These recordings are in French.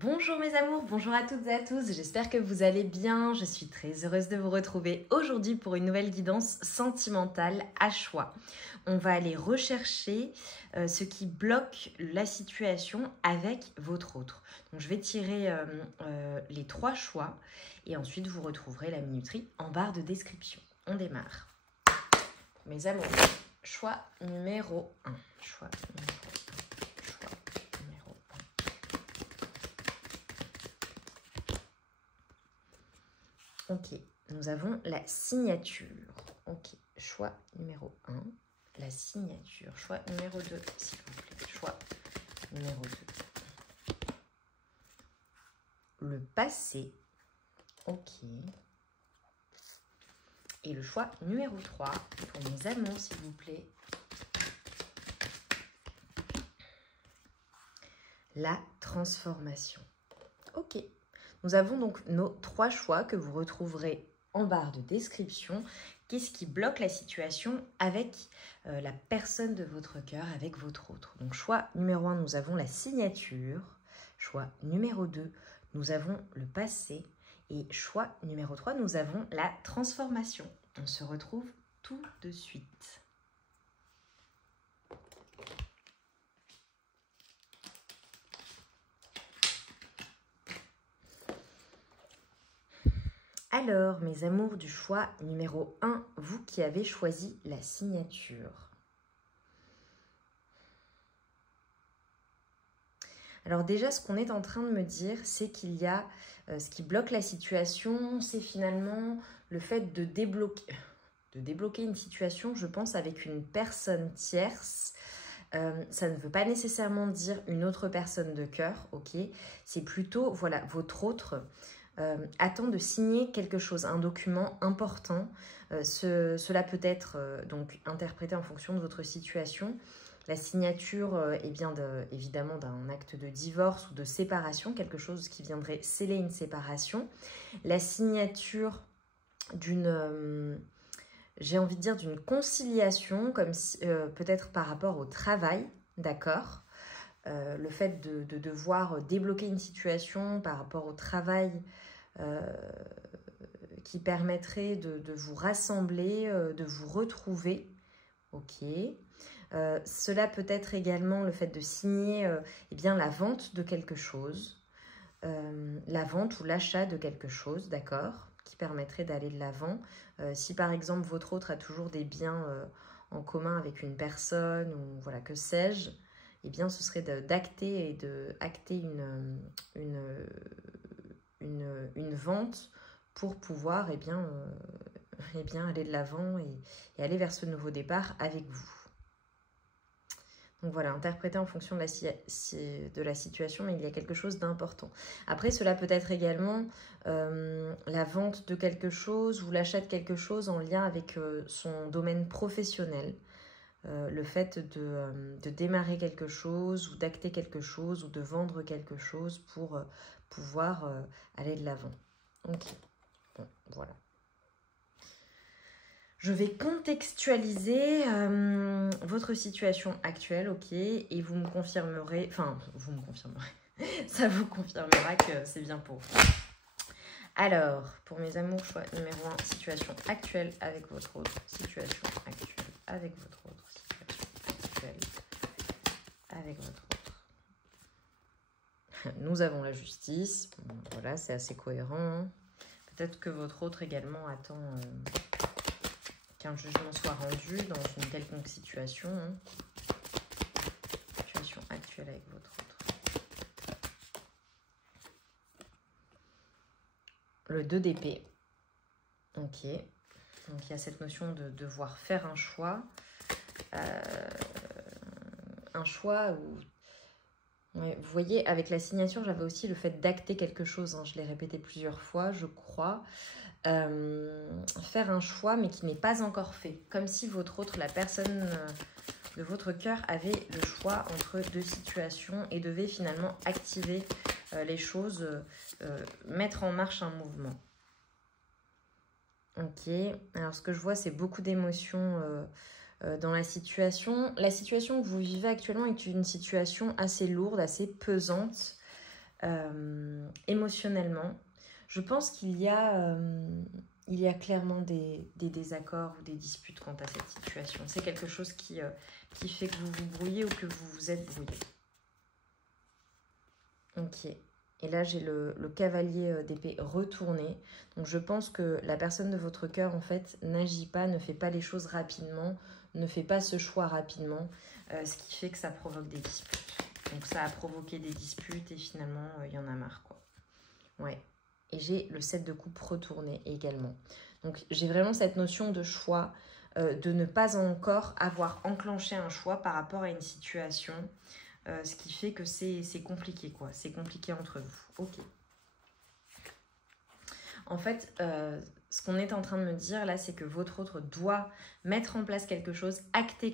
Bonjour mes amours, bonjour à toutes et à tous, j'espère que vous allez bien, je suis très heureuse de vous retrouver aujourd'hui pour une nouvelle guidance sentimentale à choix. On va aller rechercher ce qui bloque la situation avec votre autre. Donc je vais tirer les 3 choix et ensuite vous retrouverez la minuterie en barre de description. On démarre. Mes amours, choix numéro 1. Choix numéro 1. Ok, nous avons la signature. Ok, choix numéro 1, la signature. Choix numéro 2, s'il vous plaît. Choix numéro 2. Le passé. Ok. Et le choix numéro 3, pour mes amours, s'il vous plaît. La transformation. Ok. Nous avons donc nos 3 choix que vous retrouverez en barre de description. Qu'est-ce qui bloque la situation avec la personne de votre cœur, avec votre autre? Donc choix numéro 1, nous avons la signature. Choix numéro 2, nous avons le passé. Et choix numéro 3, nous avons la transformation. On se retrouve tout de suite. Alors, mes amours du choix numéro 1, vous qui avez choisi la signature. Alors déjà, ce qu'on est en train de me dire, c'est qu'il y a ce qui bloque la situation, c'est finalement le fait de débloquer une situation, je pense, avec une personne tierce. Ça ne veut pas nécessairement dire une autre personne de cœur, ok? C'est plutôt, voilà, votre autre attend de signer quelque chose, un document important. Cela peut être donc interprété en fonction de votre situation. La signature est bien évidemment d'un acte de divorce ou de séparation, quelque chose qui viendrait sceller une séparation. La signature d'une, j'ai envie de dire, d'une conciliation, comme si, peut-être par rapport au travail, d'accord ? Le fait de devoir débloquer une situation par rapport au travail qui permettrait de vous rassembler, de vous retrouver. Ok. Cela peut être également le fait de signer eh bien, la vente de quelque chose, la vente ou l'achat de quelque chose, d'accord, qui permettrait d'aller de l'avant. Si par exemple votre autre a toujours des biens en commun avec une personne ou voilà, que sais-je, eh bien ce serait d'acter et d'acter une vente pour pouvoir eh bien, aller de l'avant et aller vers ce nouveau départ avec vous. Donc voilà, interpréter en fonction de la situation, mais il y a quelque chose d'important. Après, cela peut être également la vente de quelque chose ou l'achat de quelque chose en lien avec son domaine professionnel. Le fait de démarrer quelque chose ou d'acter quelque chose ou de vendre quelque chose pour pouvoir aller de l'avant. Ok, bon, voilà. Je vais contextualiser votre situation actuelle, ok, et vous me confirmerez, ça vous confirmera que c'est bien pour vous. Alors, pour mes amours, choix numéro 1, situation actuelle avec votre autre, situation actuelle avec votre autre, situation actuelle avec votre autre. Nous avons la justice, voilà, c'est assez cohérent. Peut-être que votre autre également attend qu'un jugement soit rendu dans une quelconque situation. Situation actuelle avec votre autre. Le 2 d'épée. Ok. Donc il y a cette notion de devoir faire un choix. Un choix où... Ouais, vous voyez, avec la signature, j'avais aussi le fait d'acter quelque chose. Hein, je l'ai répété plusieurs fois, je crois. Faire un choix, mais qui n'est pas encore fait. Comme si votre autre, la personne de votre cœur, avait le choix entre 2 situations et devait finalement activer les choses, mettre en marche un mouvement. Ok, alors ce que je vois, c'est beaucoup d'émotions dans la situation. La situation que vous vivez actuellement est une situation assez lourde, assez pesante. émotionnellement. Je pense qu'il y a clairement des désaccords ou des disputes quant à cette situation. C'est quelque chose qui fait que vous vous brouillez ou que vous vous êtes brouillé. Ok. Et là, j'ai le cavalier d'épée retourné. Donc, je pense que la personne de votre cœur, en fait, n'agit pas, ne fait pas les choses rapidement, ne fait pas ce choix rapidement, ce qui fait que ça provoque des disputes. Donc, ça a provoqué des disputes et finalement, il y en a marre, quoi. Ouais. Et j'ai le 7 de coupe retourné également. Donc, j'ai vraiment cette notion de choix, de ne pas encore avoir enclenché un choix par rapport à une situation. Ce qui fait que c'est compliqué, quoi. C'est compliqué entre vous. Ok. En fait, ce qu'on est en train de me dire là, c'est que votre autre doit mettre en place quelque chose, acter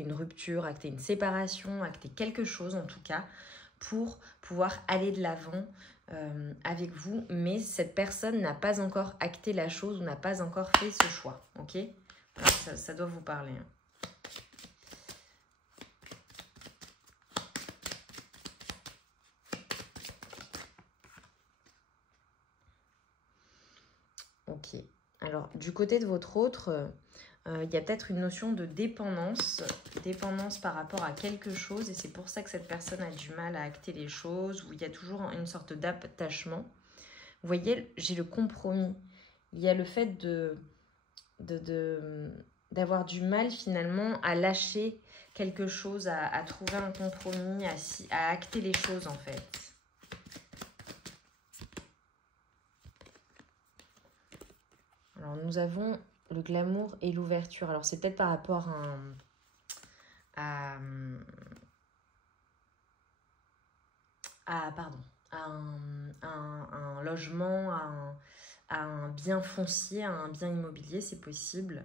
une rupture, acter une séparation, acter quelque chose en tout cas, pour pouvoir aller de l'avant avec vous. Mais cette personne n'a pas encore acté la chose ou n'a pas encore fait ce choix. Ok. Alors, ça doit vous parler. Hein. Ok. Alors, du côté de votre autre, il y a peut-être une notion de dépendance par rapport à quelque chose. Et c'est pour ça que cette personne a du mal à acter les choses, où il y a toujours une sorte d'attachement. Vous voyez, j'ai le compromis. Il y a le fait d'avoir du mal finalement à lâcher quelque chose, à trouver un compromis, à acter les choses en fait. Alors, nous avons le glamour et l'ouverture. Alors, c'est peut-être par rapport à un logement, à un bien foncier, à un bien immobilier, c'est possible.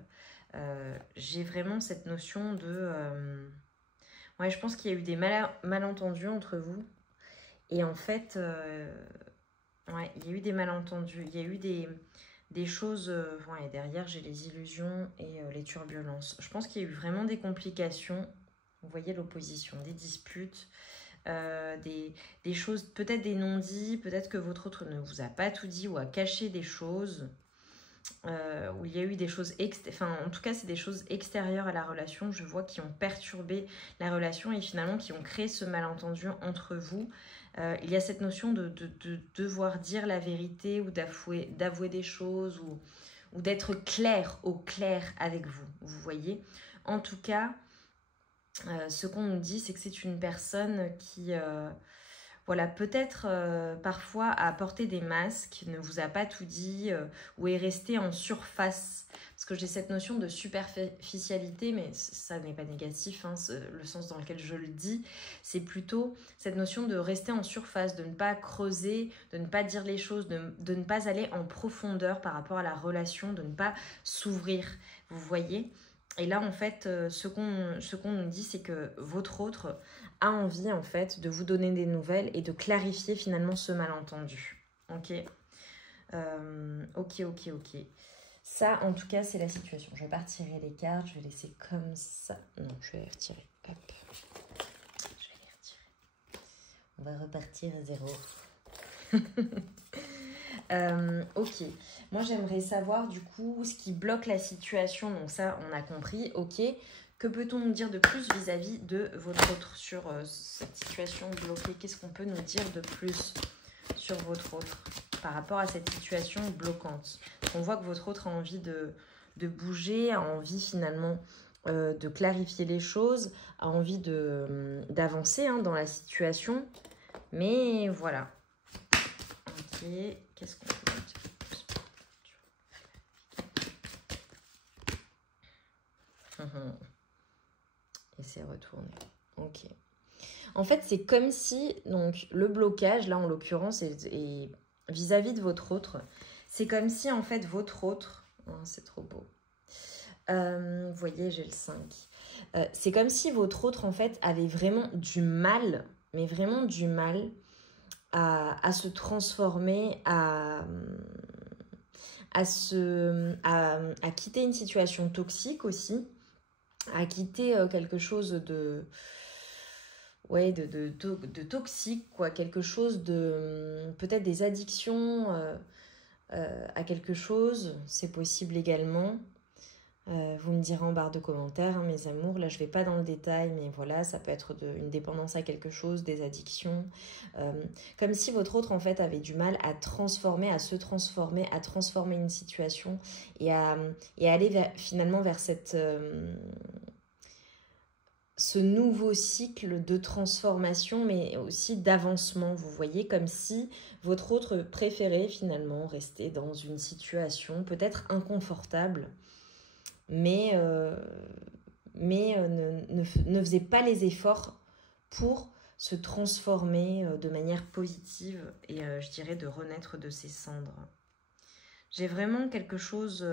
J'ai vraiment cette notion de... ouais, je pense qu'il y a eu des malentendus entre vous. Et en fait, ouais, il y a eu des malentendus. Il y a eu des choses... ouais, derrière, j'ai les illusions et les turbulences. Je pense qu'il y a eu vraiment des complications. Vous voyez l'opposition, des disputes. Des choses, peut-être des non-dits, peut-être que votre autre ne vous a pas tout dit ou a caché des choses, où il y a eu des choses, enfin en tout cas c'est des choses extérieures à la relation, je vois, qui ont perturbé la relation et finalement qui ont créé ce malentendu entre vous. Il y a cette notion de devoir dire la vérité ou d'avouer des choses ou d'être clair avec vous, vous voyez. En tout cas, ce qu'on nous dit, c'est que c'est une personne qui, voilà, peut-être parfois a porté des masques, ne vous a pas tout dit, ou est resté en surface. Parce que j'ai cette notion de superficialité, mais ça n'est pas négatif, hein, le sens dans lequel je le dis. C'est plutôt cette notion de rester en surface, de ne pas creuser, de ne pas dire les choses, de ne pas aller en profondeur par rapport à la relation, de ne pas s'ouvrir, vous voyez. Et là, en fait, ce qu'on nous dit, c'est que votre autre a envie, en fait, de vous donner des nouvelles et de clarifier finalement ce malentendu. Ok, ok. Ça, en tout cas, c'est la situation. Je vais pas retirer les cartes, je vais laisser comme ça. Non, je vais les retirer. Hop. Je vais les retirer. On va repartir à zéro. Ok, moi j'aimerais savoir du coup ce qui bloque la situation, donc ça on a compris, ok. Que peut-on nous dire de plus vis-à-vis de votre autre sur cette situation bloquée? Qu'est-ce qu'on peut nous dire de plus sur votre autre par rapport à cette situation bloquante? On voit que votre autre a envie de bouger, a envie finalement de clarifier les choses, a envie d'avancer dans la situation, mais voilà. Ok, qu'est-ce qu'on peut dire? Et c'est retourné. Ok. En fait, c'est comme si, donc, le blocage, là, en l'occurrence, est vis-à-vis de votre autre. C'est comme si, en fait, votre autre... Oh, c'est trop beau. Vous voyez, j'ai le 5. C'est comme si votre autre, en fait, avait vraiment du mal, mais vraiment du mal à se transformer, à quitter une situation toxique aussi, à quitter quelque chose ouais, de toxique, quoi. Quelque chose de... Peut-être des addictions à quelque chose, c'est possible également. Vous me direz en barre de commentaires, hein, mes amours. Là, je vais pas dans le détail, mais voilà, ça peut être une dépendance à quelque chose, des addictions. Euh, Comme si votre autre, en fait, avait du mal à transformer, à se transformer, à transformer une situation et à aller finalement vers ce nouveau cycle de transformation, mais aussi d'avancement. Vous voyez, comme si votre autre préférait finalement rester dans une situation peut-être inconfortable, mais ne faisait pas les efforts pour se transformer de manière positive et je dirais de renaître de ses cendres. J'ai vraiment quelque chose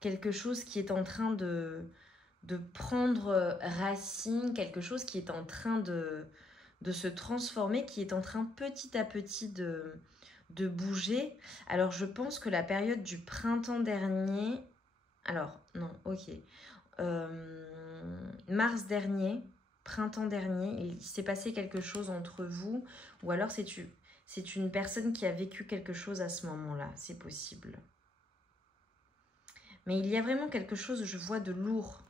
qui est en train de prendre racine, quelque chose qui est en train de se transformer, qui est en train petit à petit de bouger. Alors je pense que la période du printemps dernier, alors non, ok, mars dernier, printemps dernier, il s'est passé quelque chose entre vous, ou alors c'est une personne qui a vécu quelque chose à ce moment-là, c'est possible. Mais il y a vraiment quelque chose, je vois, de lourd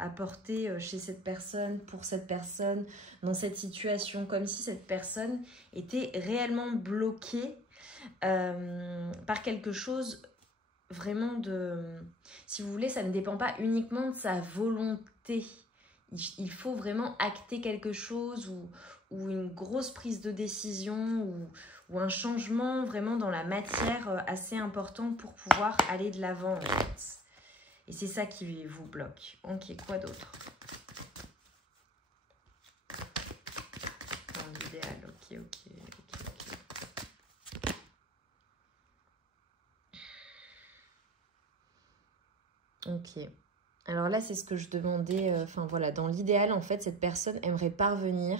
à porter chez cette personne, pour cette personne, dans cette situation, comme si cette personne était réellement bloquée par quelque chose vraiment de... Si vous voulez, ça ne dépend pas uniquement de sa volonté. Il faut vraiment acter quelque chose ou une grosse prise de décision ou un changement vraiment dans la matière assez important pour pouvoir aller de l'avant en fait. Et c'est ça qui vous bloque. Ok, quoi d'autre? Dans l'idéal, ok. Ok. Alors là, c'est ce que je demandais. Enfin voilà, dans l'idéal, en fait, cette personne aimerait parvenir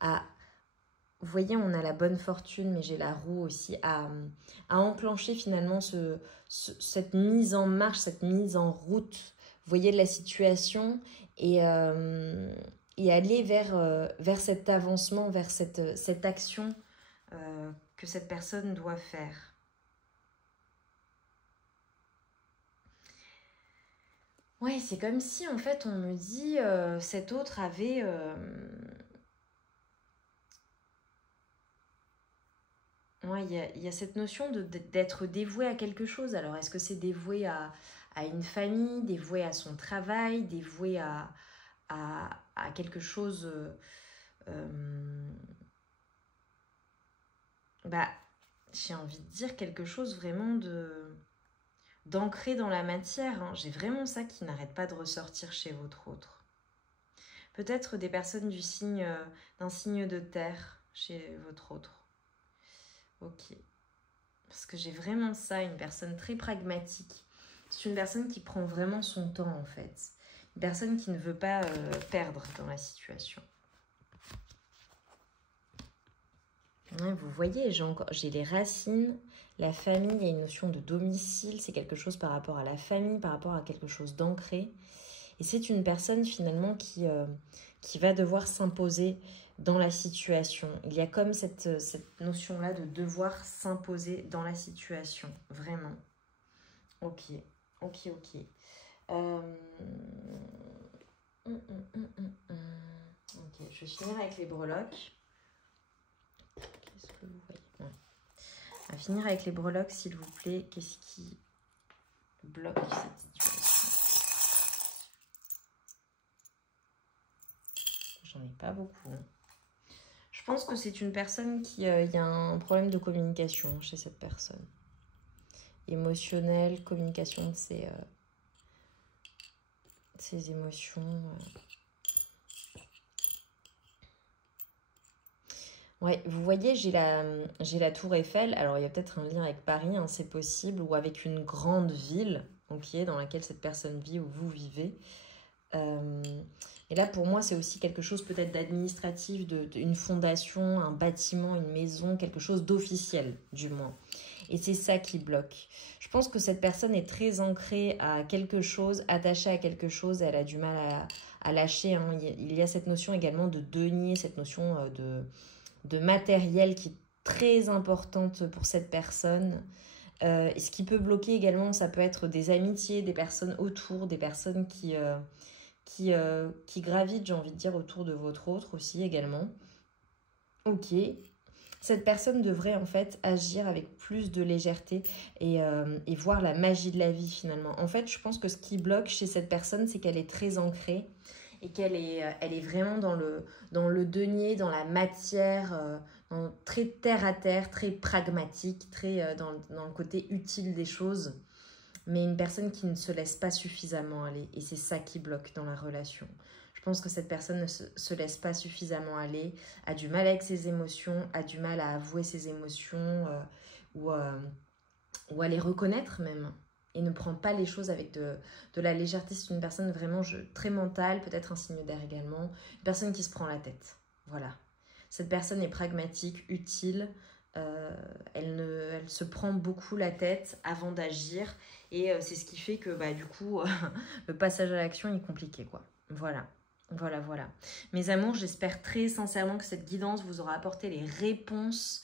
à... Vous voyez, on a la bonne fortune, mais j'ai la roue aussi, à enclencher finalement cette mise en marche, cette mise en route, vous voyez, de la situation et aller vers cet avancement, vers cette action que cette personne doit faire. Ouais, c'est comme si, en fait, on me dit, cet autre avait... Ouais, il y a cette notion d'être dévoué à quelque chose. Alors, est-ce que c'est dévoué à une famille, dévoué à son travail, dévoué à quelque chose... bah, j'ai envie de dire quelque chose vraiment d'ancré dans la matière. Hein. J'ai vraiment ça qui n'arrête pas de ressortir chez votre autre. Peut-être des personnes d'un signe de terre chez votre autre. Ok. Parce que j'ai vraiment ça, une personne très pragmatique. C'est une personne qui prend vraiment son temps en fait. Une personne qui ne veut pas perdre dans la situation. Ouais, vous voyez, j'ai les racines, la famille, il y a une notion de domicile, c'est quelque chose par rapport à la famille, par rapport à quelque chose d'ancré. Et c'est une personne finalement qui va devoir s'imposer dans la situation. Il y a comme cette notion-là de devoir s'imposer dans la situation, vraiment. Ok. Ok, je vais finir avec les breloques. Qu'est-ce que vous voyez? Ouais. On va finir avec les breloques, s'il vous plaît. Qu'est-ce qui bloque cette situation? J'en ai pas beaucoup. Je pense que c'est une personne qui... Il y a un problème de communication chez cette personne. Émotionnelle, communication de ses émotions. Ouais, vous voyez, j'ai la Tour Eiffel. Alors, il y a peut-être un lien avec Paris, hein, c'est possible, ou avec une grande ville, okay, dans laquelle cette personne vit ou vous vivez. Et là, pour moi, c'est aussi quelque chose peut-être d'administratif, une fondation, un bâtiment, une maison, quelque chose d'officiel, du moins. Et c'est ça qui bloque. Je pense que cette personne est très ancrée à quelque chose, attachée à quelque chose, elle a du mal à lâcher. Hein. Il y a cette notion également de denier, cette notion de matériel qui est très importante pour cette personne. Et ce qui peut bloquer également, ça peut être des amitiés, des personnes autour, des personnes qui gravitent, j'ai envie de dire, autour de votre autre aussi également. Ok. Cette personne devrait en fait agir avec plus de légèreté et voir la magie de la vie finalement. En fait, je pense que ce qui bloque chez cette personne, c'est qu'elle est très ancrée et qu'elle elle est vraiment dans le denier, dans la matière, très terre à terre, très pragmatique, très dans le côté utile des choses. Mais une personne qui ne se laisse pas suffisamment aller. Et c'est ça qui bloque dans la relation. Je pense que cette personne ne se laisse pas suffisamment aller, a du mal avec ses émotions, a du mal à avouer ses émotions ou à les reconnaître même. Et ne prend pas les choses avec de la légèreté. C'est une personne vraiment très mentale, peut-être un signe d'air également. Une personne qui se prend la tête. Voilà. Cette personne est pragmatique, utile. Elle se prend beaucoup la tête avant d'agir. Et c'est ce qui fait que du coup, le passage à l'action est compliqué, quoi. Voilà. Voilà, voilà. Mes amours, j'espère très sincèrement que cette guidance vous aura apporté les réponses,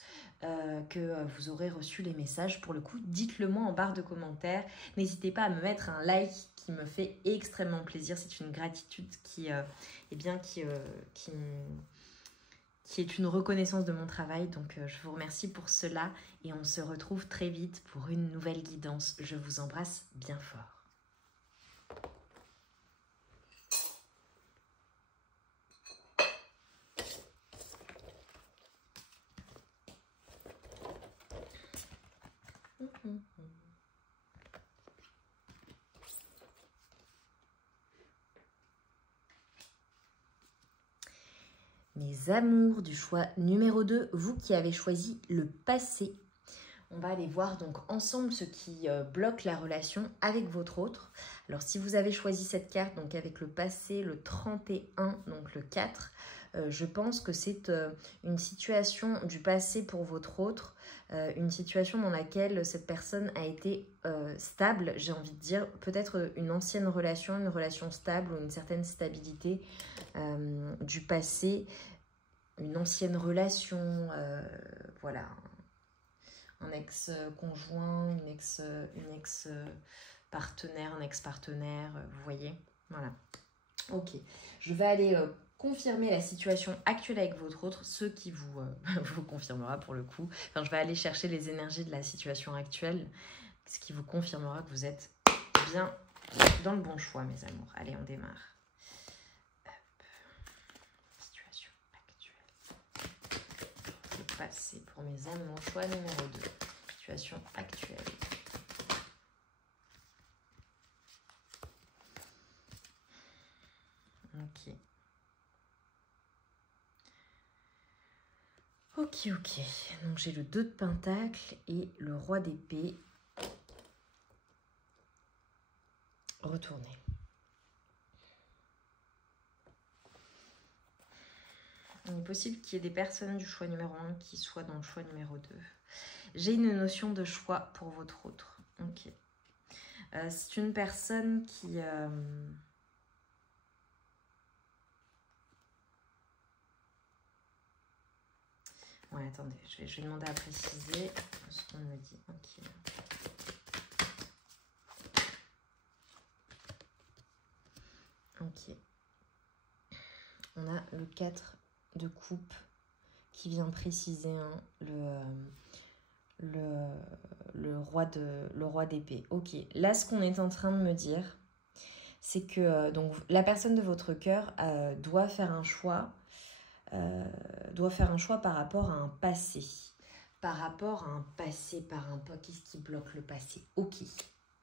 que vous aurez reçu les messages. Pour le coup, dites-le moi en barre de commentaires. N'hésitez pas à me mettre un like qui me fait extrêmement plaisir. C'est une gratitude qui est une reconnaissance de mon travail. Donc, je vous remercie pour cela et on se retrouve très vite pour une nouvelle guidance. Je vous embrasse bien fort. Mes amours du choix numéro 2, vous qui avez choisi le passé. On va aller voir donc ensemble ce qui bloque la relation avec votre autre. Alors si vous avez choisi cette carte, donc avec le passé, le 31, donc le 4, je pense que c'est une situation du passé pour votre autre, une situation dans laquelle cette personne a été stable, j'ai envie de dire, peut-être une ancienne relation, une relation stable ou une certaine stabilité du passé, une ancienne relation, voilà, un ex-conjoint, une ex-partenaire, un ex-partenaire, vous voyez, voilà. Ok, je vais aller confirmer la situation actuelle avec votre autre, ce qui vous, vous confirmera pour le coup. Enfin, je vais aller chercher les énergies de la situation actuelle, ce qui vous confirmera que vous êtes bien dans le bon choix, mes amours. Allez, on démarre. Situation actuelle. C'est passé pour mes amours. Choix numéro 2. Situation actuelle. Ok. Ok, ok. Donc j'ai le 2 de Pentacle et le Roi d'épée. Retournez. Il est possible qu'il y ait des personnes du choix numéro 1 qui soient dans le choix numéro 2. J'ai une notion de choix pour votre autre. Ok. C'est une personne qui... Ouais, attendez, je vais demander à préciser ce qu'on me dit. Ok. Ok. On a le 4 de coupe qui vient préciser hein, le roi d'épée. Ok, là ce qu'on est en train de me dire, c'est que donc, la personne de votre cœur doit faire un choix par rapport à un passé. Par rapport à un passé, qu'est-ce qui bloque le passé? Ok,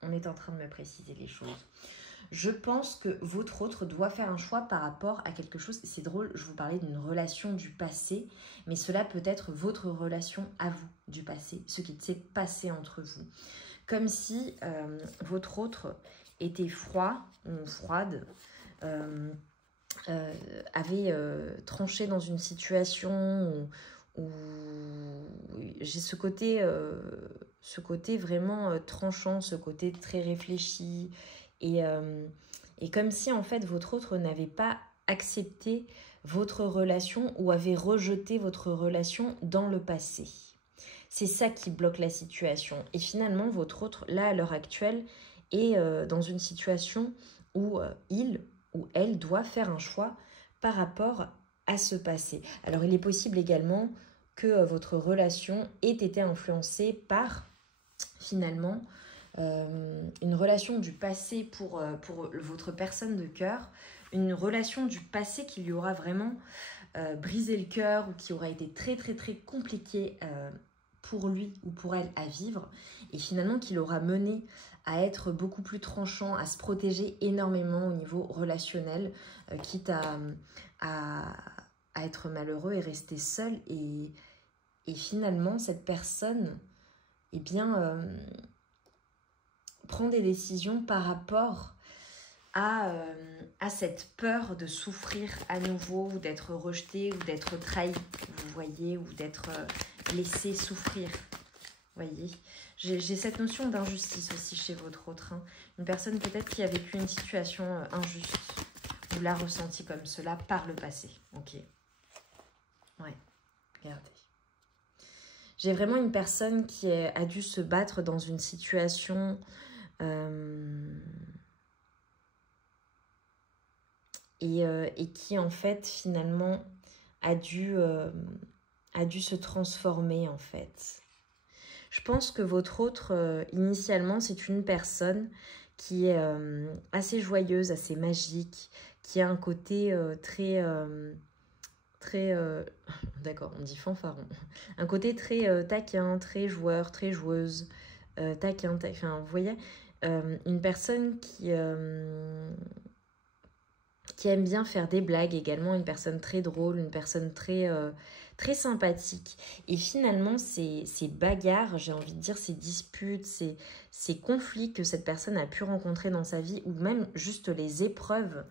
on est en train de me préciser les choses. Je pense que votre autre doit faire un choix par rapport à quelque chose. C'est drôle, je vous parlais d'une relation du passé, mais cela peut être votre relation à vous du passé, ce qui s'est passé entre vous. Comme si votre autre était froid ou froide, avait tranché dans une situation où j'ai ce côté ce côté vraiment tranchant, ce côté très réfléchi. Et comme si en fait votre autre n'avait pas accepté votre relation ou avait rejeté votre relation dans le passé. C'est ça qui bloque la situation. Et finalement, votre autre, là, à l'heure actuelle, est dans une situation où il ou elle doit faire un choix par rapport à ce passé. Alors, il est possible également que votre relation ait été influencée par, finalement, une relation du passé pour votre personne de cœur, une relation du passé qui lui aura vraiment brisé le cœur ou qui aura été très très très compliquée pour lui ou pour elle à vivre, et finalement qui l'aura mené à être beaucoup plus tranchant, à se protéger énormément au niveau relationnel, quitte à être malheureux et rester seul. Et finalement, cette personne, eh bien, prend des décisions par rapport à cette peur de souffrir à nouveau, ou d'être rejeté, ou d'être trahi, vous voyez, ou d'être laissé souffrir. Voyez, j'ai cette notion d'injustice aussi chez votre autre. Hein. Une personne peut-être qui a vécu une situation injuste, ou l'a ressenti comme cela par le passé. Ok. Ouais, regardez. J'ai vraiment une personne qui a dû se battre dans une situation et qui en fait finalement a dû se transformer en fait. Je pense que votre autre, initialement, c'est une personne qui est assez joyeuse, assez magique, qui a un côté d'accord, on dit fanfaron. Un côté très taquin, très joueur, très joueuse, taquin, enfin, vous voyez, une personne qui aime bien faire des blagues également, une personne très drôle, une personne très sympathique. Et finalement, ces bagarres, j'ai envie de dire, ces disputes, ces conflits que cette personne a pu rencontrer dans sa vie, ou même juste les épreuves,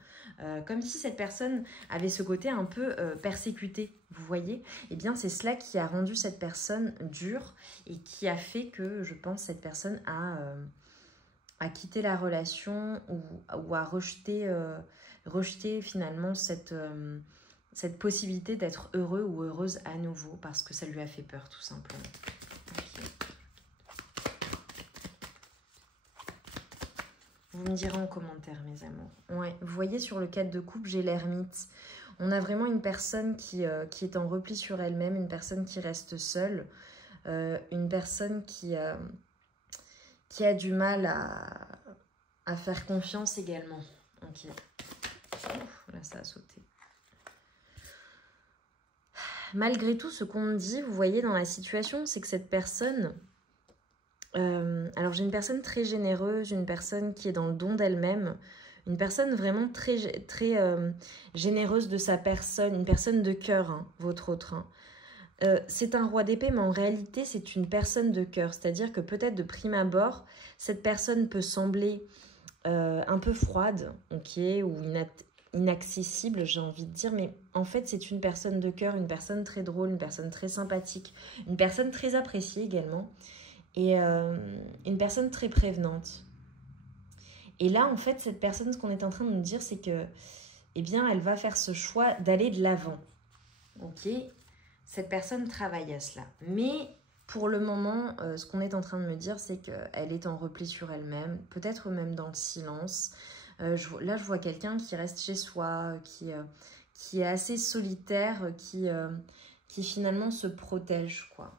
comme si cette personne avait ce côté un peu persécuté, vous voyez, eh bien c'est cela qui a rendu cette personne dure et qui a fait que, je pense, cette personne a quitté la relation ou a rejeté finalement cette possibilité d'être heureux ou heureuse à nouveau parce que ça lui a fait peur tout simplement. Okay. Vous me direz en commentaire mes amours. Ouais, vous voyez sur le 4 de coupe, j'ai l'ermite. On a vraiment une personne qui est en repli sur elle-même, une personne qui reste seule, une personne qui a du mal à faire confiance également. Ok. Ouf, là ça a sauté. Malgré tout, ce qu'on me dit, vous voyez dans la situation, c'est que cette personne... alors j'ai une personne très généreuse, une personne qui est dans le don d'elle-même, une personne vraiment très généreuse de sa personne, une personne de cœur, hein, votre autre. Hein. C'est un roi d'épée, mais en réalité, c'est une personne de cœur. C'est-à-dire que peut-être de prime abord, cette personne peut sembler un peu froide, ok, ou inaccessible, j'ai envie de dire, mais en fait, c'est une personne de cœur, une personne très drôle, une personne très sympathique, une personne très appréciée également, et une personne très prévenante. Et là, en fait, cette personne, ce qu'on est en train de nous dire, c'est que, eh bien, elle va faire ce choix d'aller de l'avant, ok. Cette personne travaille à cela. Mais pour le moment, ce qu'on est en train de me dire, c'est qu'elle est en repli sur elle-même, peut-être même dans le silence. Là, je vois quelqu'un qui reste chez soi, qui est assez solitaire, qui finalement se protège, quoi.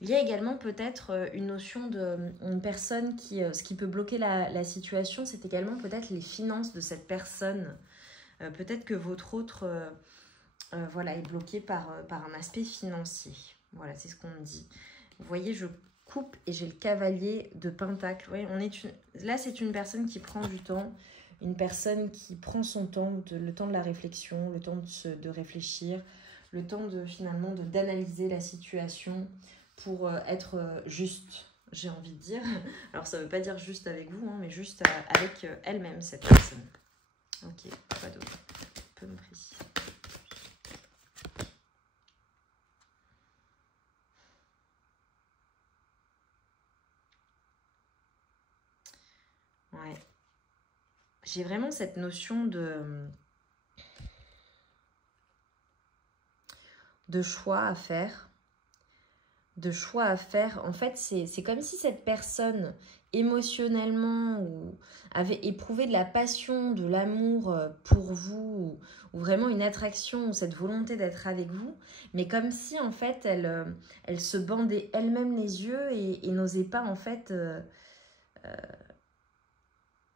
Il y a également peut-être une notion d'une personne qui... ce qui peut bloquer la situation, c'est également peut-être les finances de cette personne. Peut-être que votre autre... voilà, est bloqué par un aspect financier. Voilà, c'est ce qu'on me dit. Vous voyez, je coupe et j'ai le cavalier de Pentacle. Ouais, là, c'est une personne qui prend du temps, une personne qui prend son temps, le temps de la réflexion, le temps de réfléchir, le temps finalement d'analyser la situation pour être juste, j'ai envie de dire. Alors, ça ne veut pas dire juste avec vous, hein, mais juste avec elle-même, cette personne. Ok, pas d'autre. Peu me préciser. j'ai vraiment cette notion de choix à faire. En fait, c'est comme si cette personne, émotionnellement, avait éprouvé de la passion, de l'amour pour vous, ou vraiment une attraction, ou cette volonté d'être avec vous, mais comme si, en fait, elle se bandait elle-même les yeux et n'osait pas, en fait,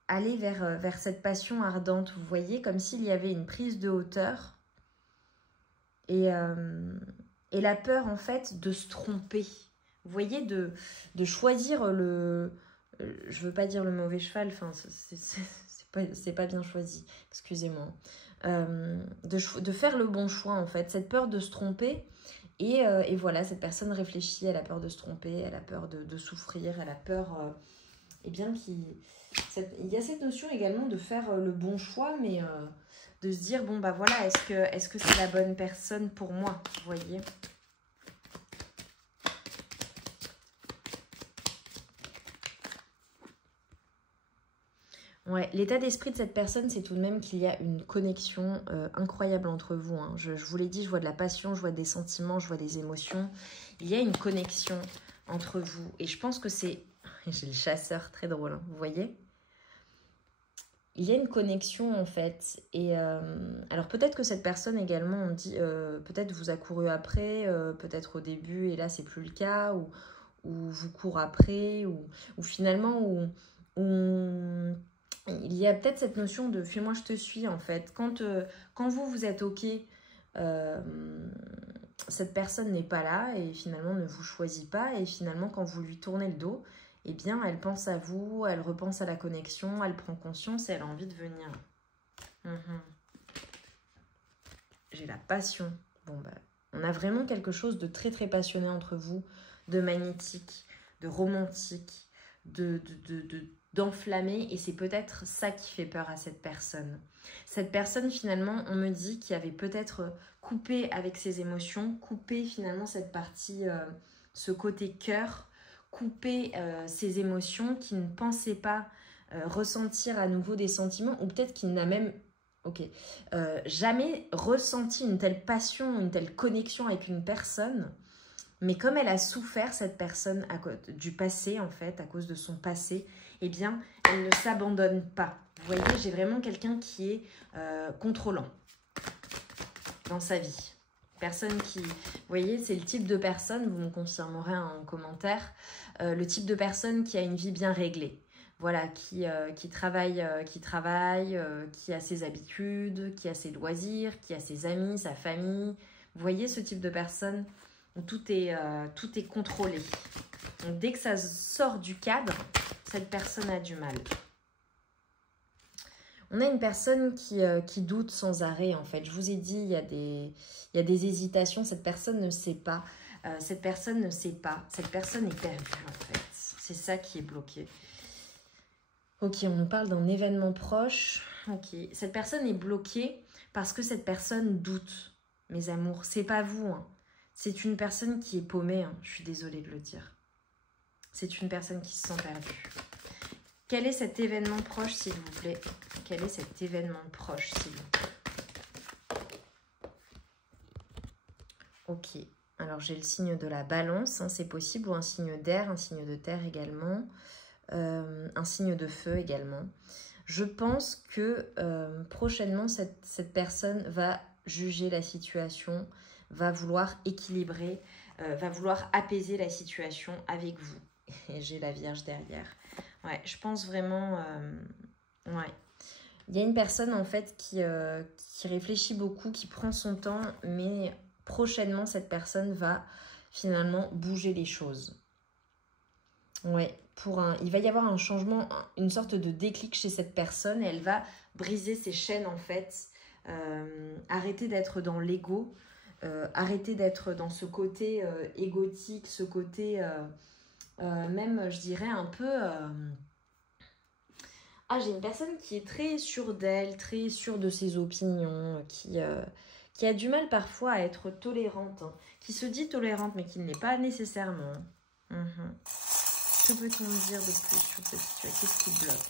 aller vers cette passion ardente. Vous voyez, comme s'il y avait une prise de hauteur et la peur, en fait, de se tromper. Vous voyez, de choisir je veux pas dire le mauvais cheval, enfin, c'est pas bien choisi, excusez-moi. De faire le bon choix, en fait. Cette peur de se tromper. Et voilà, cette personne réfléchit, elle a peur de se tromper, elle a peur de souffrir, elle a peur... eh bien, il y a cette notion également de faire le bon choix, mais de se dire, bon, bah voilà, est-ce que c'est la bonne personne pour moi, vous voyez? Ouais, l'état d'esprit de cette personne, c'est tout de même qu'il y a une connexion incroyable entre vous. Hein. Je vous l'ai dit, je vois de la passion, je vois des sentiments, je vois des émotions. Il y a une connexion entre vous. Et je pense que c'est... J'ai le chasseur, très drôle, hein, vous voyez? Il y a une connexion en fait. Et alors peut-être que cette personne également, on dit, peut-être vous a couru après, peut-être au début, et là c'est plus le cas, ou vous court après, ou finalement, il y a peut-être cette notion de fais-moi, je te suis en fait. Quand vous êtes OK, cette personne n'est pas là et finalement ne vous choisit pas. Et finalement, quand vous lui tournez le dos, eh bien, elle pense à vous, elle repense à la connexion, elle prend conscience et elle a envie de venir. J'ai la passion. Bon, bah, on a vraiment quelque chose de très, très passionné entre vous, de magnétique, de romantique, d'enflammé. Et c'est peut-être ça qui fait peur à cette personne. Cette personne, finalement, on me dit qu'il avait peut-être coupé avec ses émotions, coupé finalement cette partie, ce côté cœur, coupé ses émotions, qui ne pensait pas ressentir à nouveau des sentiments, ou peut-être qu'il n'a même jamais ressenti une telle passion, une telle connexion avec une personne. Mais comme elle a souffert, cette personne, du passé, en fait, à cause de son passé, eh bien, elle ne s'abandonne pas. Vous voyez, j'ai vraiment quelqu'un qui est contrôlant dans sa vie. Personne qui... Vous voyez, c'est le type de personne, vous me confirmerez en commentaire, le type de personne qui a une vie bien réglée. Voilà, qui travaille, qui a ses habitudes, qui a ses loisirs, qui a ses amis, sa famille. Vous voyez ce type de personne où tout est contrôlé. Donc dès que ça sort du cadre, cette personne a du mal. On a une personne qui doute sans arrêt, en fait. Je vous ai dit, il y a des hésitations. Cette personne ne sait pas. Cette personne ne sait pas. Cette personne est perdue, en fait. C'est ça qui est bloqué. Ok, on nous parle d'un événement proche. Ok, cette personne est bloquée parce que cette personne doute, mes amours. C'est pas vous, hein. C'est une personne qui est paumée, hein. Je suis désolée de le dire. C'est une personne qui se sent perdue. Quel est cet événement proche, s'il vous plaît? Quel est cet événement proche, s'il vous plaît? Ok, alors j'ai le signe de la balance, hein, c'est possible, ou un signe d'air, un signe de terre également, un signe de feu également. Je pense que prochainement, cette personne va juger la situation, va vouloir équilibrer, va vouloir apaiser la situation avec vous. Et j'ai la Vierge derrière. Ouais, je pense vraiment... ouais. Il y a une personne, en fait, qui réfléchit beaucoup, qui prend son temps, mais prochainement, cette personne va finalement bouger les choses. Ouais, il va y avoir un changement, une sorte de déclic chez cette personne, et elle va briser ses chaînes, en fait, arrêter d'être dans l'ego, arrêter d'être dans ce côté égotique, ce côté... même, je dirais, un peu... j'ai une personne qui est très sûre d'elle, très sûre de ses opinions, qui a du mal parfois à être tolérante, hein, qui se dit tolérante, mais qui ne l'est pas nécessairement. Que peut-on dire de plus sur cette situation? Qu'est-ce qui bloque?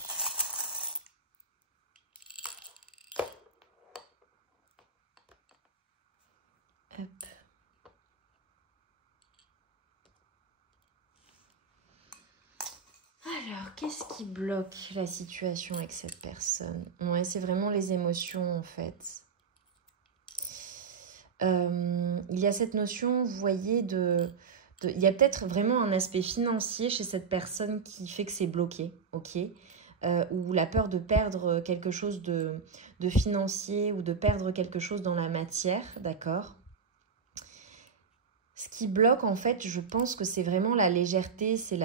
Alors, qu'est-ce qui bloque la situation avec cette personne? Ouais, c'est vraiment les émotions, en fait. Il y a cette notion, vous voyez, il y a peut-être vraiment un aspect financier chez cette personne qui fait que c'est bloqué, ok? Ou la peur de perdre quelque chose de financier ou de perdre quelque chose dans la matière, d'accord? Ce qui bloque, en fait, je pense que c'est vraiment la légèreté, c'est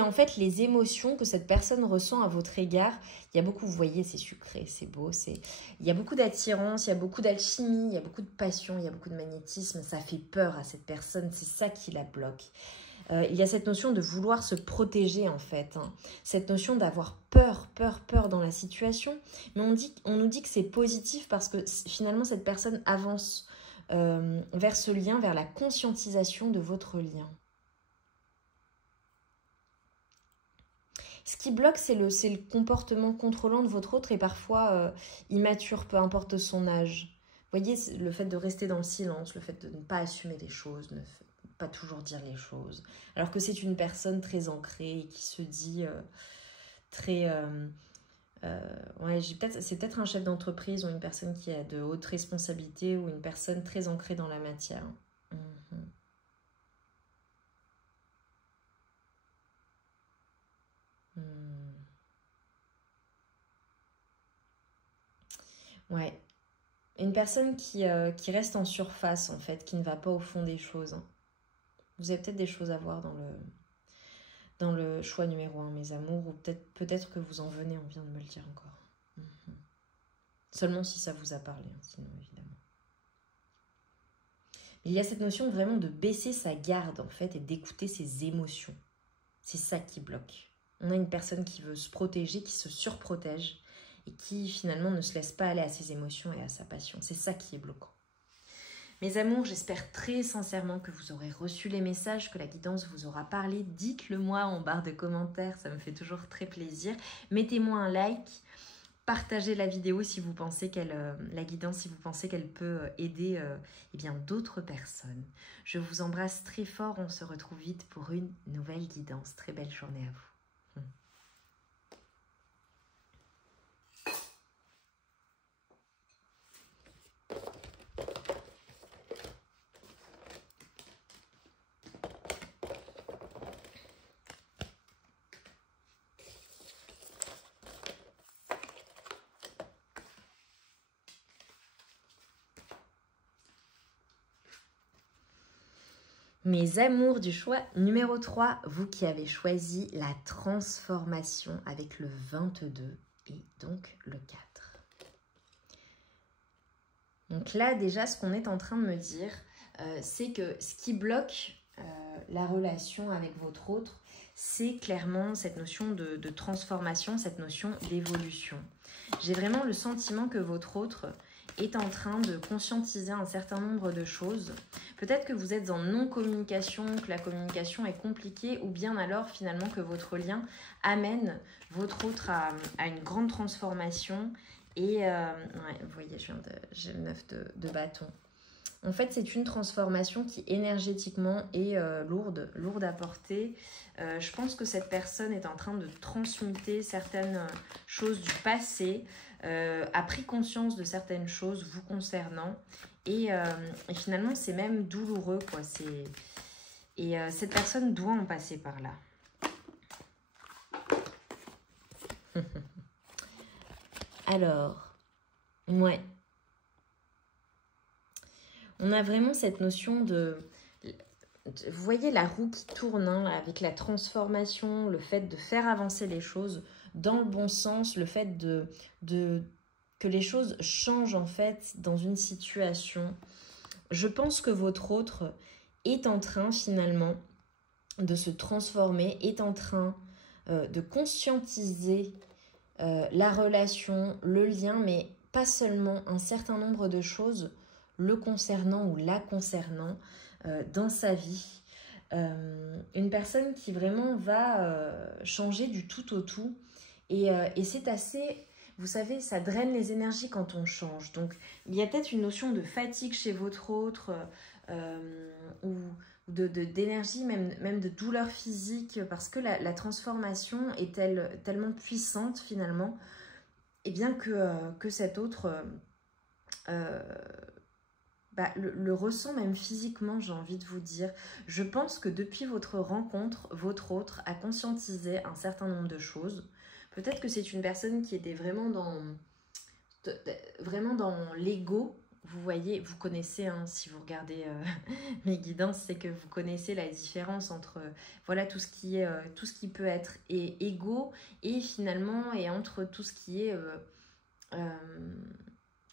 en fait les émotions que cette personne ressent à votre égard. Il y a beaucoup, vous voyez, c'est sucré, c'est beau, il y a beaucoup d'attirance, il y a beaucoup d'alchimie, il y a beaucoup de passion, il y a beaucoup de magnétisme. Ça fait peur à cette personne, c'est ça qui la bloque. Il y a cette notion de vouloir se protéger, en fait. Hein. Cette notion d'avoir peur dans la situation. Mais on nous dit que c'est positif parce que finalement, cette personne avance vers ce lien, vers la conscientisation de votre lien. Ce qui bloque, c'est le comportement contrôlant de votre autre et parfois immature, peu importe son âge. Vous voyez, le fait de rester dans le silence, le fait de ne pas assumer les choses, ne pas toujours dire les choses. Alors que c'est une personne très ancrée et qui se dit très... ouais, c'est peut-être un chef d'entreprise ou une personne qui a de hautes responsabilités ou une personne très ancrée dans la matière. Mhm. Ouais. Une personne qui reste en surface, en fait, qui ne va pas au fond des choses. Hein. Vous avez peut-être des choses à voir dans le choix numéro 1, mes amours, ou peut-être que vous en venez, on vient de me le dire encore. Seulement si ça vous a parlé, hein, sinon évidemment. Il y a cette notion vraiment de baisser sa garde, en fait, et d'écouter ses émotions. C'est ça qui bloque. On a une personne qui veut se protéger, qui se surprotège, et qui finalement ne se laisse pas aller à ses émotions et à sa passion. C'est ça qui est bloquant. Mes amours, j'espère très sincèrement que vous aurez reçu les messages, que la guidance vous aura parlé. Dites-le moi en barre de commentaires, ça me fait toujours très plaisir. Mettez-moi un like, partagez la vidéo si vous pensez la guidance, si vous pensez qu'elle peut aider eh bien d'autres personnes. Je vous embrasse très fort, on se retrouve vite pour une nouvelle guidance. Très belle journée à vous. Mes amours du choix numéro 3, vous qui avez choisi la transformation avec le 22 et donc le 4. Donc là, déjà, ce qu'on est en train de me dire, c'est que ce qui bloque la relation avec votre autre, c'est clairement cette notion de transformation, cette notion d'évolution. J'ai vraiment le sentiment que votre autre est en train de conscientiser un certain nombre de choses. Peut-être que vous êtes en non-communication, que la communication est compliquée, ou bien alors finalement que votre lien amène votre autre à une grande transformation. Et ouais, vous voyez, j'ai le 9 de bâton. En fait, c'est une transformation qui énergétiquement est lourde à porter. Je pense que cette personne est en train de transmuter certaines choses du passé, a pris conscience de certaines choses vous concernant. Et finalement, c'est même douloureux, quoi. Et cette personne doit en passer par là. Alors, ouais. On a vraiment cette notion vous voyez la roue qui tourne hein, avec la transformation, le fait de faire avancer les choses dans le bon sens, le fait que les choses changent en fait dans une situation. Je pense que votre autre est en train finalement de se transformer, est en train de conscientiser la relation, le lien, mais pas seulement un certain nombre de choses le concernant ou la concernant dans sa vie. Une personne qui vraiment va changer du tout au tout. Et c'est assez... vous savez, ça draine les énergies quand on change. Donc, il y a peut-être une notion de fatigue chez votre autre, ou d'énergie, même de douleur physique, parce que la transformation est tellement puissante finalement, et bien que cet autre le ressent même physiquement, j'ai envie de vous dire. Je pense que depuis votre rencontre, votre autre a conscientisé un certain nombre de choses. Peut-être que c'est une personne qui était vraiment dans l'ego. Vous voyez, vous connaissez, hein, si vous regardez mes guidances, c'est que vous connaissez la différence entre voilà tout ce qui peut être égo et finalement et entre tout ce qui est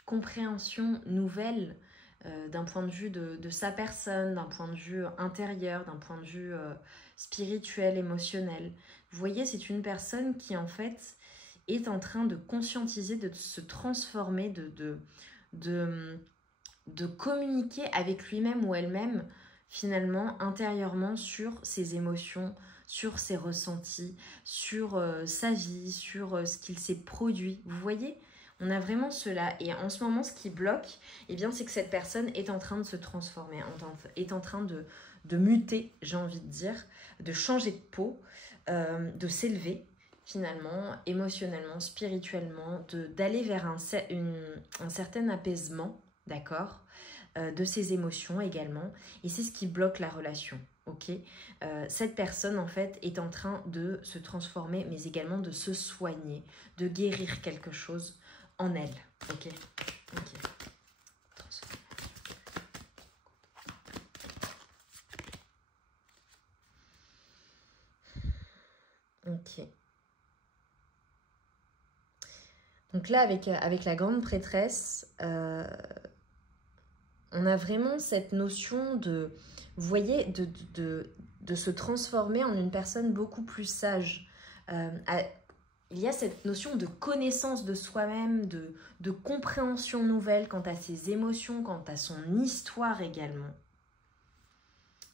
compréhension nouvelle d'un point de vue de sa personne, d'un point de vue intérieur, d'un point de vue spirituel, émotionnel. Vous voyez, c'est une personne qui en fait est en train de conscientiser, de se transformer, de communiquer avec lui-même ou elle-même finalement intérieurement sur ses émotions, sur ses ressentis, sur sa vie, sur ce qu'il s'est produit. Vous voyez, on a vraiment cela. Et en ce moment, ce qui bloque, eh bien, c'est que cette personne est en train de se transformer, est en train de muter, j'ai envie de dire, de changer de peau, de s'élever finalement, émotionnellement, spirituellement, d'aller vers un certain apaisement, d'accord, de ses émotions également. Et c'est ce qui bloque la relation. Ok, cette personne en fait est en train de se transformer, mais également de se soigner, de guérir quelque chose en elle. Ok, ok. Donc là, avec la grande prêtresse, on a vraiment cette notion vous voyez, de se transformer en une personne beaucoup plus sage. Il y a cette notion de connaissance de soi-même, de compréhension nouvelle quant à ses émotions, quant à son histoire également.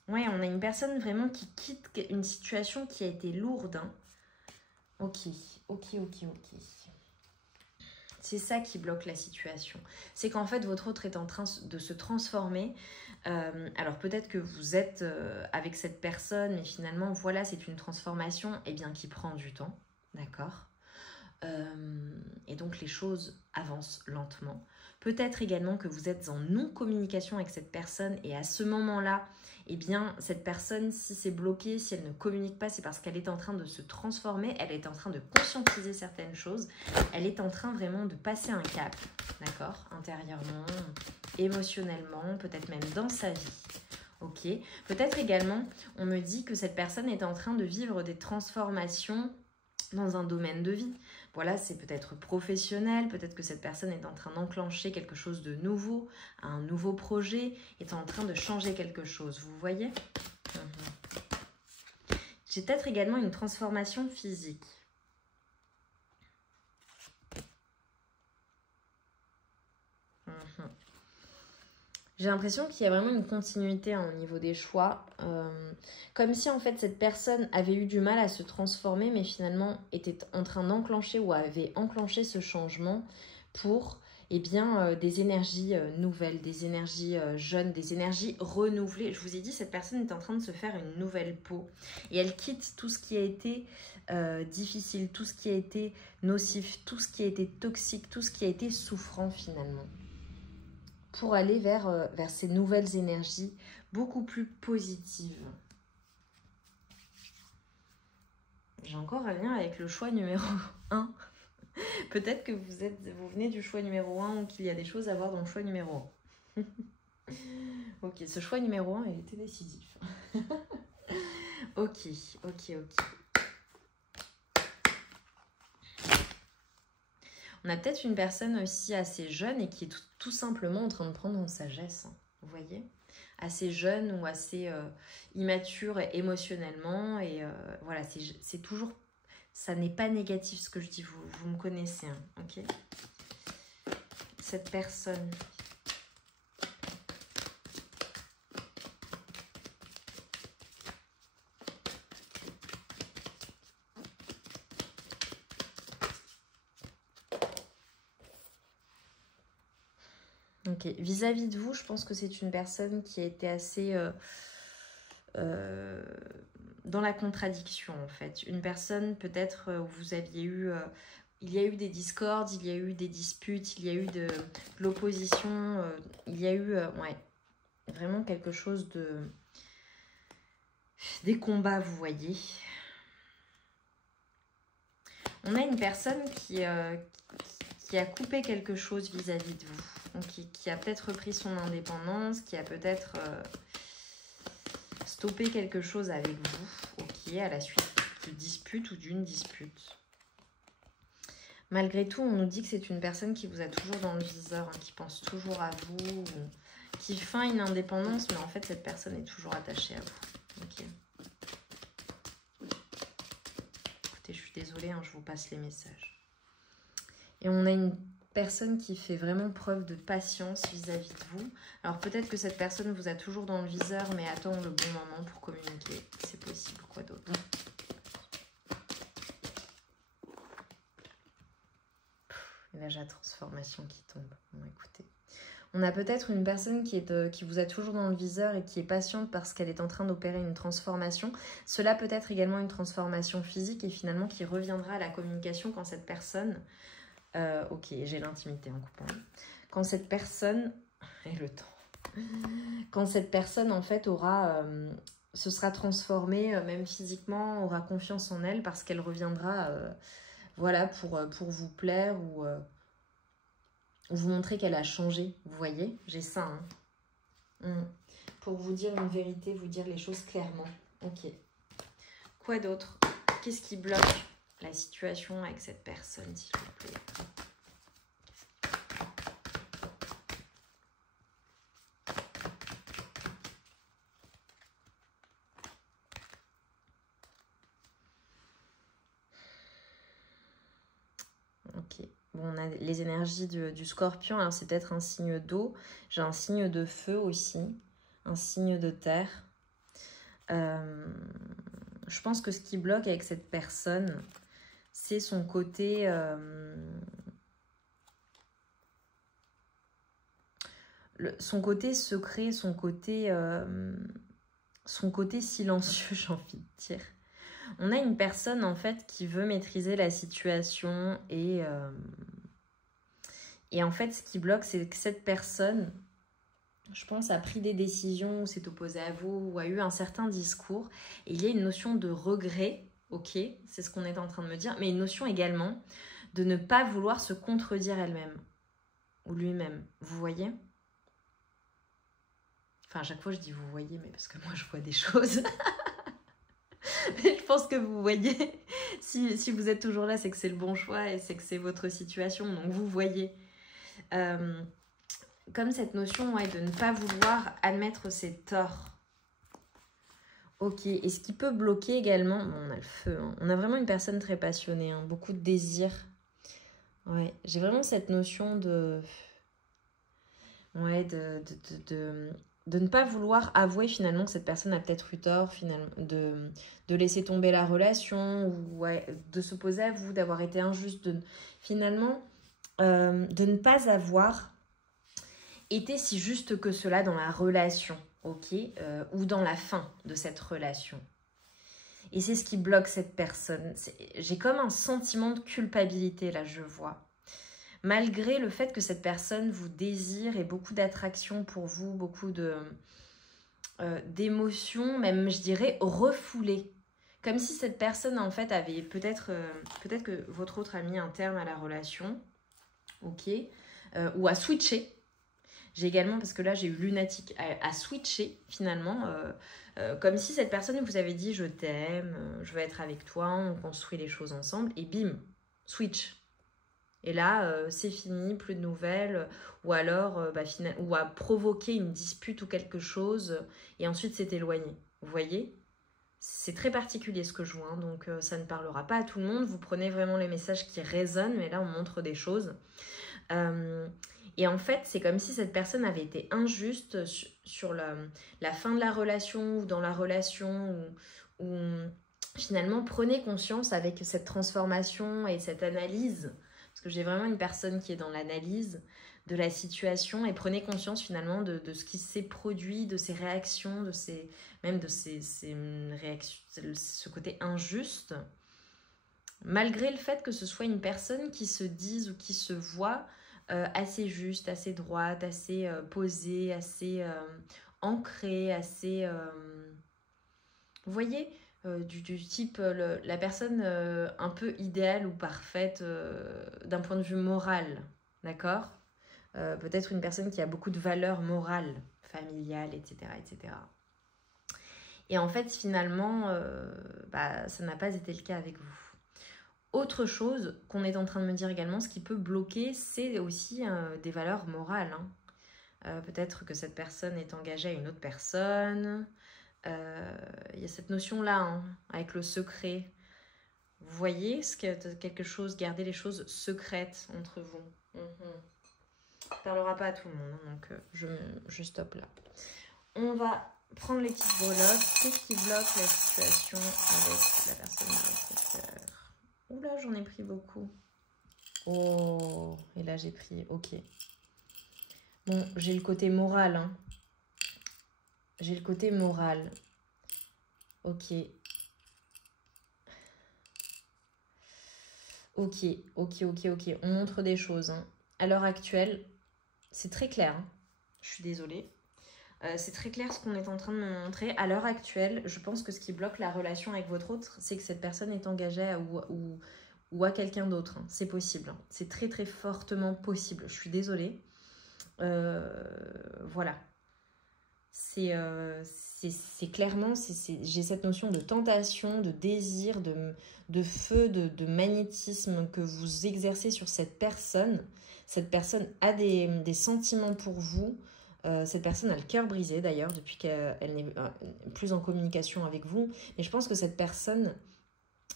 Ouais, on a une personne vraiment qui quitte une situation qui a été lourde. Hein. Ok. C'est ça qui bloque la situation. C'est qu'en fait, votre autre est en train de se transformer. Alors peut-être que vous êtes avec cette personne, mais finalement, voilà, c'est une transformation qui prend du temps. D'accord ? Et donc les choses avancent lentement. Peut-être également que vous êtes en non-communication avec cette personne et à ce moment-là, cette personne, si c'est bloqué, si elle ne communique pas, c'est parce qu'elle est en train de se transformer, elle est en train de conscientiser certaines choses, elle est en train vraiment de passer un cap, d'accord, intérieurement, émotionnellement, peut-être même dans sa vie. Ok. Peut-être également, on me dit que cette personne est en train de vivre des transformations dans un domaine de vie. Voilà, c'est peut-être professionnel, peut-être que cette personne est en train d'enclencher quelque chose de nouveau, un nouveau projet, est en train de changer quelque chose, vous voyez ? J'ai peut-être également une transformation physique. J'ai l'impression qu'il y a vraiment une continuité au niveau des choix. Comme si en fait cette personne avait eu du mal à se transformer, mais finalement était en train d'enclencher ou avait enclenché ce changement pour des énergies nouvelles, des énergies jeunes, des énergies renouvelées. Je vous ai dit, cette personne est en train de se faire une nouvelle peau. Et elle quitte tout ce qui a été difficile, tout ce qui a été nocif, tout ce qui a été toxique, tout ce qui a été souffrant finalement, pour aller vers ces nouvelles énergies beaucoup plus positives. J'ai encore un lien avec le choix numéro 1. Peut-être que vous venez du choix numéro 1 ou qu'il y a des choses à voir dans le choix numéro 1. Ok, ce choix numéro 1, il était décisif. Ok. On a peut-être une personne aussi assez jeune et qui est tout simplement en train de prendre en sagesse, hein, vous voyez, assez jeune ou assez immature émotionnellement. Et voilà, c'est toujours... Ça n'est pas négatif ce que je dis, vous me connaissez, hein, ok ? Cette personne... Ok, vis-à-vis de vous, je pense que c'est une personne qui a été assez dans la contradiction en fait. Une personne peut-être où vous aviez eu... il y a eu des discordes, il y a eu des disputes, il y a eu de l'opposition, il y a eu ouais, vraiment quelque chose de... Des combats, vous voyez. On a une personne qui a coupé quelque chose vis-à-vis de vous. Donc, qui a peut-être repris son indépendance, qui a peut-être stoppé quelque chose avec vous, ok, à la suite de dispute ou d'une dispute. Malgré tout, on nous dit que c'est une personne qui vous a toujours dans le viseur, hein, qui pense toujours à vous, qui feint une indépendance, mais en fait, cette personne est toujours attachée à vous. Ok. Écoutez, je suis désolée, hein, je vous passe les messages. Et on a une personne qui fait vraiment preuve de patience vis-à-vis de vous. Alors peut-être que cette personne vous a toujours dans le viseur, mais attend le bon moment pour communiquer. C'est possible, quoi d'autre? Et là, j'ai la transformation qui tombe. Bon, écoutez. On a peut-être une personne qui vous a toujours dans le viseur et qui est patiente parce qu'elle est en train d'opérer une transformation. Cela peut être également une transformation physique et finalement qui reviendra à la communication quand cette personne... ok, j'ai l'intimité en coupant. Quand cette personne... Et le temps. Quand cette personne, en fait, aura... se sera transformée, même physiquement, aura confiance en elle parce qu'elle reviendra... voilà, pour vous plaire ou vous montrer qu'elle a changé. Vous voyez, j'ai ça. Hein. Pour vous dire une vérité, vous dire les choses clairement. Ok. Quoi d'autre? Qu'est-ce qui bloque la situation avec cette personne, s'il vous plaît? Ok. Bon, on a les énergies du scorpion. Alors, c'est peut-être un signe d'eau. J'ai un signe de feu aussi. Un signe de terre. Je pense que ce qui bloque avec cette personne, c'est son côté... son côté secret, son côté silencieux, j'ai envie de dire. On a une personne, en fait, qui veut maîtriser la situation et en fait, ce qui bloque, c'est que cette personne, je pense, a pris des décisions ou s'est opposée à vous ou a eu un certain discours. Et il y a une notion de regret, ok, c'est ce qu'on est en train de me dire, mais une notion également de ne pas vouloir se contredire elle-même ou lui-même. Vous voyez? Enfin, à chaque fois, je dis vous voyez, mais parce que moi, je vois des choses. Mais je pense que vous voyez. Si vous êtes toujours là, c'est que c'est le bon choix et c'est que c'est votre situation. Donc, vous voyez. Comme cette notion ouais, de ne pas vouloir admettre ses torts. Ok, et ce qui peut bloquer également, bon, on a le feu, hein. On a vraiment une personne très passionnée, hein, beaucoup de désir. Ouais, j'ai vraiment cette notion de... Ouais, de ne pas vouloir avouer finalement que cette personne a peut-être eu tort, finalement, de laisser tomber la relation, ou ouais, de s'opposer à vous, d'avoir été injuste, finalement, de ne pas avoir été si juste que cela dans la relation, ok, ou dans la fin de cette relation. Et c'est ce qui bloque cette personne. J'ai comme un sentiment de culpabilité, là, je vois. Malgré le fait que cette personne vous désire et beaucoup d'attraction pour vous, beaucoup d'émotions, même, je dirais, refoulées. Comme si cette personne, en fait, avait peut-être que votre autre a mis un terme à la relation, ok, ou a switché. J'ai également, parce que là j'ai eu lunatique, à switcher finalement, comme si cette personne vous avait dit je t'aime, je veux être avec toi, on construit les choses ensemble, et bim, switch. Et là, c'est fini, plus de nouvelles, ou alors, ou a provoqué une dispute ou quelque chose, et ensuite s'est éloigné. Vous voyez? C'est très particulier ce que je vois, hein, donc ça ne parlera pas à tout le monde. Vous prenez vraiment les messages qui résonnent, mais là on montre des choses. Et en fait, c'est comme si cette personne avait été injuste sur la fin de la relation ou dans la relation ou finalement prenez conscience avec cette transformation et cette analyse, parce que j'ai vraiment une personne qui est dans l'analyse, la situation et prenez conscience finalement de ce qui s'est produit, de ses réactions, même de ses réactions, ce côté injuste, malgré le fait que ce soit une personne qui se dise ou qui se voit assez juste, assez droite, assez posée, assez ancrée, assez... vous voyez du type la personne un peu idéale ou parfaite d'un point de vue moral, d'accord ? Peut-être une personne qui a beaucoup de valeurs morales, familiales, etc., etc. Et en fait, finalement, ça n'a pas été le cas avec vous. Autre chose qu'on est en train de me dire également, ce qui peut bloquer, c'est aussi des valeurs morales. Hein. Peut-être que cette personne est engagée à une autre personne. Il y a cette notion-là, hein, avec le secret. Vous voyez quelque chose, garder les choses secrètes entre vous. On ne parlera pas à tout le monde, hein, donc je stoppe là. On va prendre les petites breloques. Qu'est-ce qui bloque la situation avec la personne de votre cœur? Oula, j'en ai pris beaucoup. Oh, et là j'ai pris, ok. Bon, j'ai le côté moral, hein. J'ai le côté moral. Ok. Ok. On montre des choses. Hein. À l'heure actuelle, c'est très clair. Hein. Je suis désolée. C'est très clair ce qu'on est en train de me montrer. À l'heure actuelle, je pense que ce qui bloque la relation avec votre autre, c'est que cette personne est engagée ou à quelqu'un d'autre. Hein. C'est possible. Hein. C'est très très fortement possible. Je suis désolée. Voilà. C'est clairement, j'ai cette notion de tentation, de désir, de feu, de magnétisme que vous exercez sur cette personne. Cette personne a des sentiments pour vous. Cette personne a le cœur brisé d'ailleurs depuis qu'elle n'est plus en communication avec vous. Mais je pense que cette personne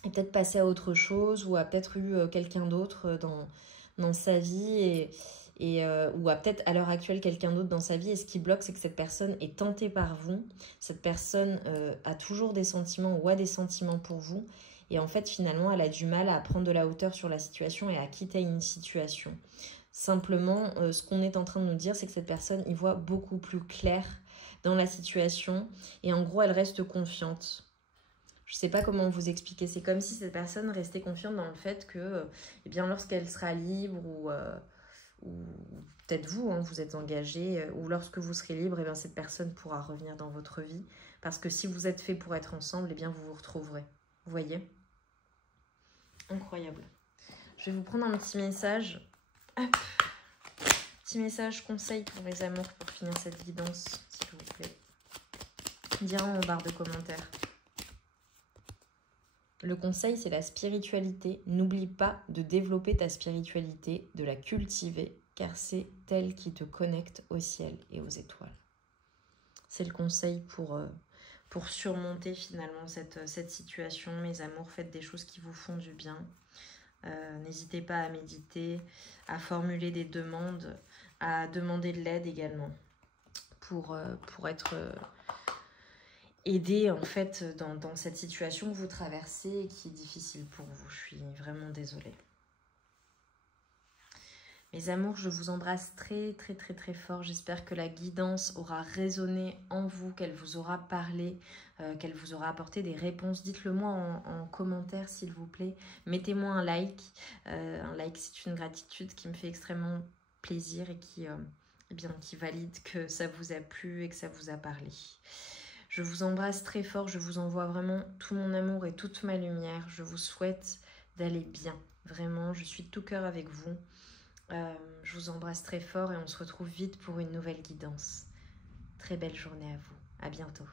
est peut-être passée à autre chose ou a peut-être eu quelqu'un d'autre dans sa vie ou a peut-être à l'heure actuelle quelqu'un d'autre dans sa vie. Et ce qui bloque, c'est que cette personne est tentée par vous. Cette personne a toujours des sentiments ou a des sentiments pour vous. Et en fait, finalement, elle a du mal à prendre de la hauteur sur la situation et à quitter une situation. Simplement, ce qu'on est en train de nous dire, c'est que cette personne y voit beaucoup plus clair dans la situation. Et en gros, elle reste confiante. Je ne sais pas comment vous expliquer. C'est comme si cette personne restait confiante dans le fait que, eh bien, lorsqu'elle sera libre ou peut-être vous, hein, vous êtes engagé, ou lorsque vous serez libre, eh bien, cette personne pourra revenir dans votre vie. Parce que si vous êtes fait pour être ensemble, eh bien, vous vous retrouverez. Vous voyez? Incroyable. Je vais vous prendre un petit message. Hop. Petit message conseil pour les amours pour finir cette guidance, s'il vous plaît. Direz en barre de commentaires. Le conseil, c'est la spiritualité. N'oublie pas de développer ta spiritualité, de la cultiver, car c'est elle qui te connecte au ciel et aux étoiles. C'est le conseil pour surmonter finalement cette situation. Mes amours, faites des choses qui vous font du bien. N'hésitez pas à méditer, à formuler des demandes, à demander de l'aide également pour être aidé en fait dans cette situation que vous traversez et qui est difficile pour vous. Je suis vraiment désolée. Mes amours, je vous embrasse très très très très fort. J'espère que la guidance aura résonné en vous, qu'elle vous aura parlé, qu'elle vous aura apporté des réponses. Dites-le moi en commentaire s'il vous plaît. Mettez-moi un like. Un like, c'est une gratitude qui me fait extrêmement plaisir et qui valide que ça vous a plu et que ça vous a parlé. Je vous embrasse très fort. Je vous envoie vraiment tout mon amour et toute ma lumière. Je vous souhaite d'aller bien. Vraiment, je suis de tout cœur avec vous. Je vous embrasse très fort et on se retrouve vite pour une nouvelle guidance. Très belle journée à vous. À bientôt.